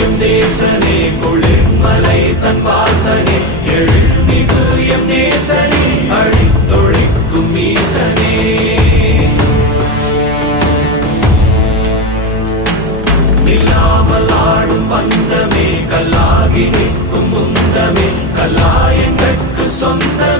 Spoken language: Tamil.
எம் தேசனே குளிர்மலை தன் வாசனே. எழுமிகு எம் நேசனே அழித்தொழிக்கும் ஈசனே நில்லாமல் ஆடும் பந்தமே கல்லாகி நிற்கும் முந்தமே கல்லாயங்கட்கு சொந்த